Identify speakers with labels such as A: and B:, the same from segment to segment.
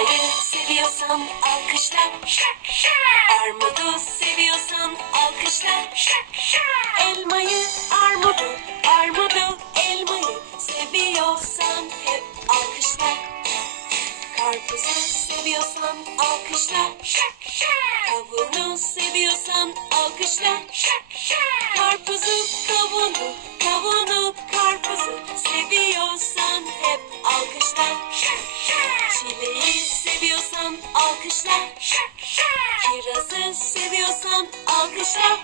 A: Arı seviyorsun alkışla şak şak. Armudu seviyorsun alkışla şak şak. Elmayı armudu armudu elmayı seviyorsan hep alkışla. Karpuzu seviyorsan alkışla şak şak. Tavuğunu seviyorsan alkışla şak şak. Kirazı seviyorsan alkışla.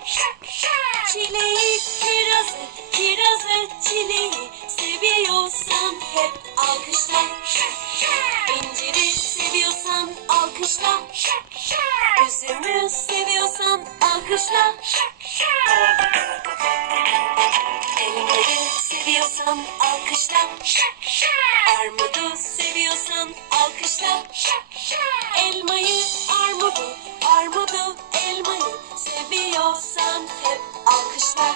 A: Çileği, kirazı, kirazı, çileği seviyorsan hep alkışla. İnciri seviyorsan alkışla. Üzümü seviyorsan alkışla seviyorsan alkışla. Armudu seviyorsan alkışla. Elmayı, armudu, armudu, elmayı seviyorsan hep alkışla.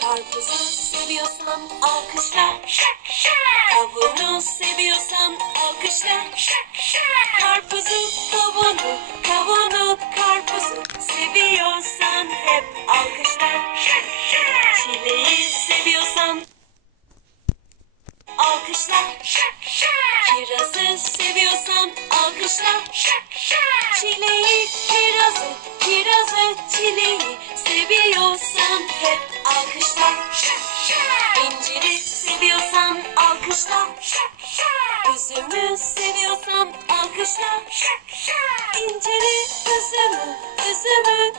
A: Karpuzu seviyorsan alkışla. Kavunu seviyorsan alkışla. Karpuzu, kavunu, Kirazı seviyorsan alkışla. Çileği, kirazı, kirazı, çileği seviyorsan hep alkışla. İnciri seviyorsan alkışla. Üzümü seviyorsan alkışla. İnciri, üzümü, üzümü,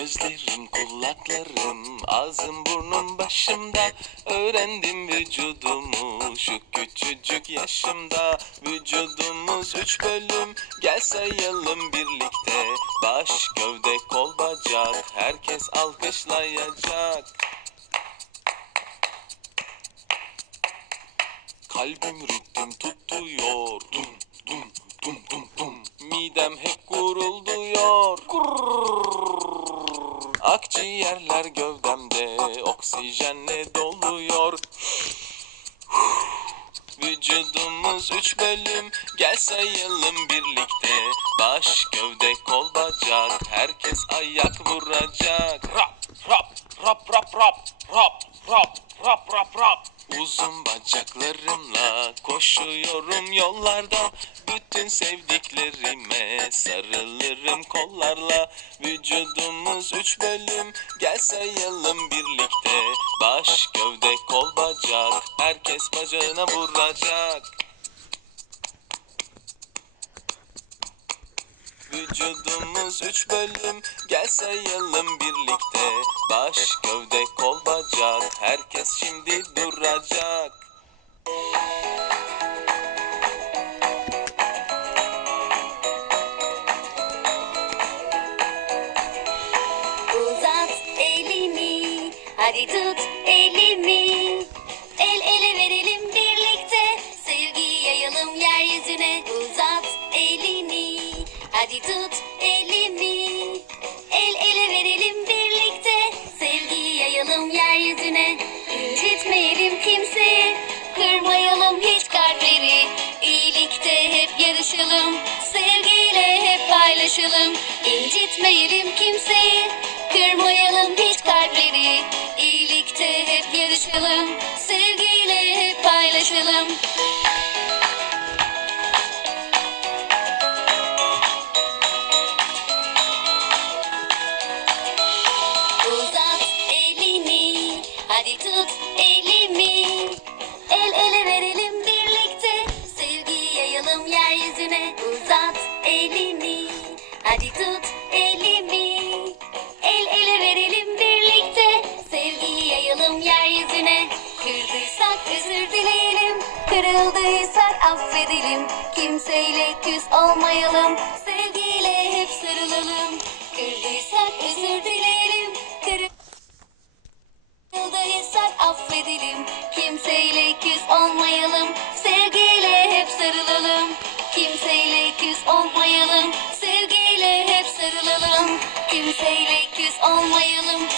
B: Gözlerim, kulaklarım, ağzım, burnum başımda. Öğrendim vücudumu şu küçücük yaşımda. Vücudumuz üç bölüm, gel sayalım birlikte. Baş, gövde, kol, bacak, herkes alkışlayacak. Kalbim ritim tutuyor. Dum dum dum dum dum. Midem hep gurulduyor. Akciğerler gövdemde Oksijenle doluyor. Vücudumuz üç bölüm Gel sayalım birlikte. Baş, gövde, kol, bacak Herkes ayak vuracak. Rap, rap, rap, rap, rap Rap, rap, koşuyorum yollarda Bütün sevdiklerime sarılırım kollarla. Vücudumuz üç bölüm gel sayalım birlikte. Baş, gövde, kol, bacak herkes bacağına vuracak. Vücudumuz üç bölüm Gel sayalım birlikte. Baş, gövde, kol, bacak Herkes şimdi
C: hadi tut elimi. El ele verelim birlikte, sevgi yayalım yeryüzüne. Uzat elini, hadi tut Hadi tut elimi. El ele verelim birlikte.
A: Sevgiyi yayalım yeryüzüne. Kırdıysak özür dileyelim. Kırıldıysak affedelim. Kimseyle küs olmayalım. Sevgiyle hep sarılalım. Kırdıysak özür. Kimseyle küs olmayalım.